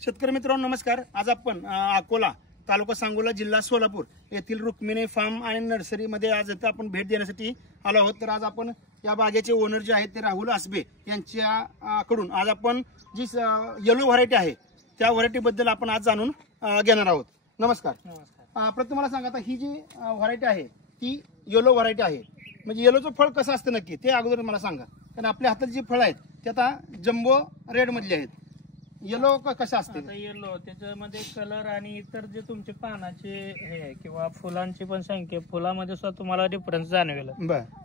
शेतकरी मित्रांनो नमस्कार। आज आपण अकोला तालुका सांगोला जिल्हा सोलापूर येथील रुक्मिणी फार्म आणि नर्सरी मध्ये आज आपण भेट देण्यासाठी आलो आहोत। तर आज आपण या बागेचे ओनर जे आहेत ते राहुल आसबे यांच्याकडून आज आपण जी येलो व्हरायटी आहे त्या व्हरायटी बद्दल आपण आज जाणून घेणार आहोत। नमस्कार। प्रथम मला सांगा, आता ही जी व्हरायटी आहे ती येलो व्हरायटी आहे, म्हणजे येलोचं फळ कसं असतं नक्की ते अगोदर मला सांगा, कारण आपल्या हातात जी फळ आहेत ते आता जम्बो रेड मधले आहेत। येलो कसं असते? येलो त्याच्यामध्ये कलर आणि इतर जे तुमचे पानाचे हे किंवा फुलांची पण संख्या, फुलामध्ये सुद्धा तुम्हाला डिफरन्स जाणवेल।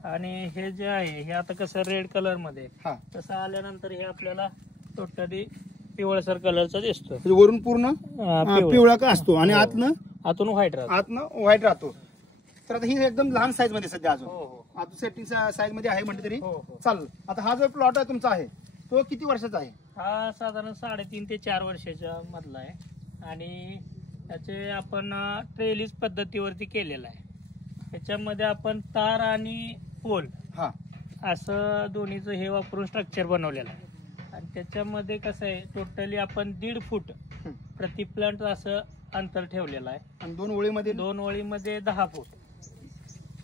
आणि हे जे आहे हे आता कसं रेड कलर मध्ये तसं आल्यानंतर हे आपल्याला टोटली पिवळसर कलरचा दिसतो। वरून पूर्ण पिवळा का असतो आणि आतून व्हाईट राहतो। तर आता ही एकदम लहान साईज मध्ये सध्या अजून आता सेटिंग साईज मध्ये आहे म्हणजे तरी चालेल। आता हा जो प्लॉट आहे तुमचा आहे तो किती वर्षाचा आहे? हा साधारण 3.5 ते 4 वर्षाच्या मधला आहे आणि त्याचे आपण ट्रेलिस पद्धतीवरती केलेला आहे। त्याच्यामध्ये आपण तार आणि पोल असं दोन्हीचं हे वापरून स्ट्रक्चर बनवलेलं आहे। आणि त्याच्यामध्ये कसं आहे, टोटली आपण 1.5 फूट प्रति प्लांट असं अंतर ठेवलेलं आहे। आणि दोन ओळीमध्ये 10 फूट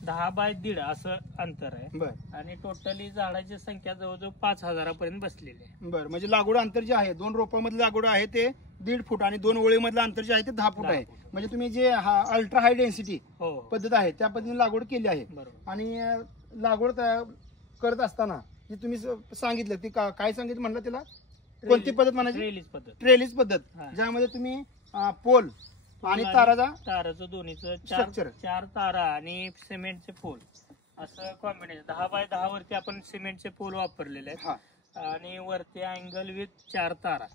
10 बाय 1.5 असं अंतर आहे। आणि टोटली झाडाची संख्या जवळजवळ 5000 पर्यंत बसलेली आहे। बरं, म्हणजे लागवड अंतर जे आहे 2 रोपांमधलं लागवड आहे ते 1.5 फूट आणि 2 ओळीमधलं अंतर जे आहे ते 10 फूट आहे। म्हणजे तुम्ही जे अल्ट्रा हाय डेन्सिटी पद्धत आहे त्या पद्धतीने लागवड केली आहे। आणि लागवड करत असताना जे तुम्ही सांगितलं ती काय सांगितलं म्हणलं त्याला, कोणती पद्धत म्हणायची? ट्रेलिस पद्धत, ज्यामध्ये तुम्ही पोल आणि ताराचं दोन्हीचं 4 तारा आणि सिमेंटचे पोल असं कॉम्बिनेशन 10 बाय 10 वरती आपण सिमेंटचे पोल वापरलेले आहेत आणि वरती अँगल विथ 4 तारा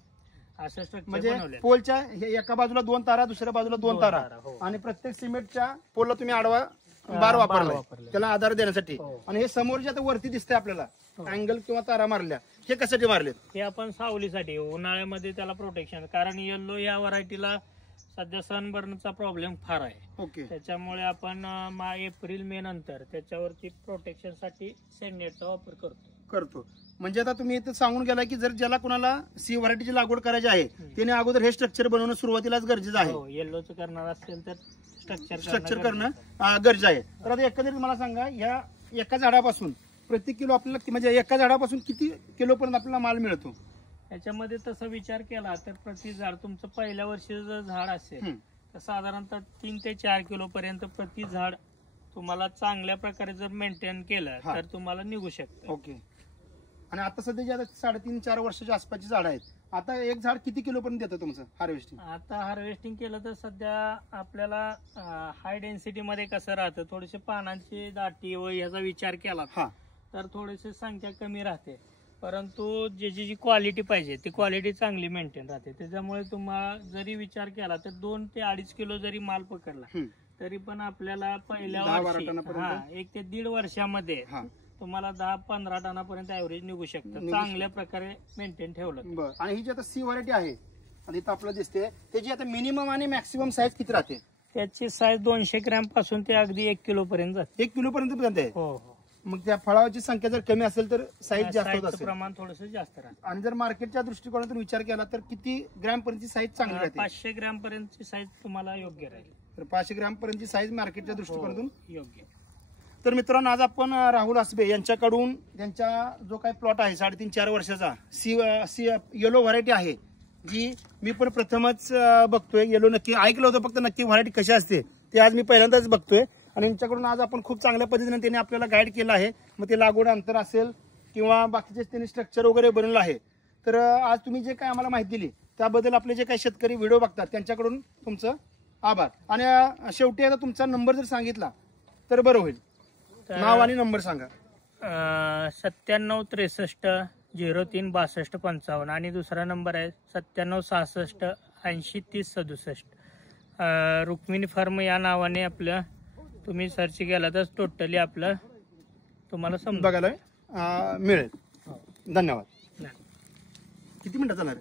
असं स्ट्रक्चर म्हणजे पोलच्या एका बाजूला 2 तारा, दुसऱ्या बाजूला 2 तारा आणि प्रत्येक सिमेंटच्या पोलला तुम्ही आडवा बार वापरला त्याला आधार देण्यासाठी। आणि हे समोर जे आता वरती दिसतंय आपल्याला अँगल किंवा तारा मारल्या, हे कशासाठी मारलेत? हे आपण सावलीसाठी, उन्हाळ्यामध्ये त्याला प्रोटेक्शन, कारण येलो या व्हरायटीला सध्या सनबर्नचा प्रॉब्लेम फार आहे। त्याच्यामुळे आपण एप्रिल मे नंतर त्याच्यावरती प्रोटेक्शन साठी सेडनेटचा वापर करतो। म्हणजे आता तुम्ही इथं सांगून गेला की जर ज्याला कोणाला सी व्हरायटीची लागवड करायची आहे त्याने अगोदर हे स्ट्रक्चर बनवणं सुरुवातीलाच गरजेचं आहे। येल्लोचं करणार असेल तर स्ट्रक्चर करणं गरजेचं आहे। तर आता एकंदरीत मला सांगा, या एका झाडापासून प्रति किलो आपल्याला, म्हणजे एका झाडापासून किती किलो पर्यंत आपल्याला माल मिळतो? याच्यामध्ये तसा विचार केला तर प्रति झाड, तुमचं पहिल्या वर्षी जर झाड असेल तर साधारणतः 3 ते 4 किलो पर्यंत प्रति झाड तुम्हाला चांगल्या प्रकारे जर मेंटेन केलं तर तुम्हाला निघू शकतं। आणि आता सध्या जे 3.5-4 वर्षाच्या आसपासची झाड आहेत, आता एक झाड किती किलो पर्यंत देतं तुमचं हार्वेस्टिंग? आता हार्वेस्टिंग केलं तर सध्या आपल्याला हाय डेन्सिटी मध्ये कसं राहतं, थोडेसे पानांची दाटी व ह्याचा विचार केला तर थोडीशी संख्या कमी राहते, परंतु ज्याची जी क्वालिटी पाहिजे ती क्वालिटी चांगली मेंटेन राहते। त्याच्यामुळे तुम्हाला जरी विचार केला तर 2 ते 2.5 किलो जरी माल पकडला तरी पण आपल्याला पहिल्या वर्षी 1 ते 1.5 वर्षामध्ये तुम्हाला 10-15 टनापर्यंत ऍव्हरेज निघू शकतं, चांगल्या प्रकारे मेंटेन ठेवलं। आणि ही जी आता सी व्हरायटी आहे आणि इथं आपल्याला दिसते त्याची आता मिनिमम आणि मॅक्सिमम साईज किती राहते? त्याची साईज 200 ग्रॅम पासून ते अगदी 1 किलो पर्यंत जाते। 1 किलो पर्यंत आहे? हो। मग त्या फळाची संख्या जर कमी असेल तर साईज जास्त असेल, प्रमाण थोडंसं जास्त राहतं। आणि जर मार्केटच्या दृष्टिकोनातून विचार केला तर किती ग्रॅम पर्यंतची साईज चांगली राहते? 500 ग्रॅम पर्यंतची साईज तुम्हाला योग्य राहील। तर 500 ग्रॅम पर्यंतची साईज मार्केटच्या दृष्टिकोनातून योग्य। तर मित्रांनो, आज आपण राहुल आसबे यांच्याकडून त्यांचा जो काही प्लॉट आहे 3.5-4 वर्षाचा सी येलो व्हरायटी आहे, जी मी पण प्रथमच बघतोय। येलो नक्की ऐकलं होतं, फक्त नक्की व्हरायटी कशी असते ते आज मी पहिल्यांदाच बघतोय। आणि यांच्याकडून आज आपण खूप चांगल्या पद्धतीने त्यांनी आपल्याला गाईड केलं आहे। मग ते लागवड अंतर असेल किंवा बाकीचे त्यांनी स्ट्रक्चर वगैरे बनवलं आहे। तर आज तुम्ही जे काय आम्हाला माहिती दिली त्याबद्दल आपले जे काही शेतकरी व्हिडिओ बघतात त्यांच्याकडून तुमचं आभार। आणि शेवटी आता तुमचा नंबर जर सांगितला तर बरं होईल, नाव आणि नंबर सांगा। 97 63 03 62 55 आणि दुसरा नंबर आहे 97 66 80 30 67। रुक्मिणी फार्म या नावाने आपलं तुम्ही सर्च केला तर टोटली आपलं तुम्हाला बघायला मिळेल। धन्यवाद। किती मिनिटं चालणार?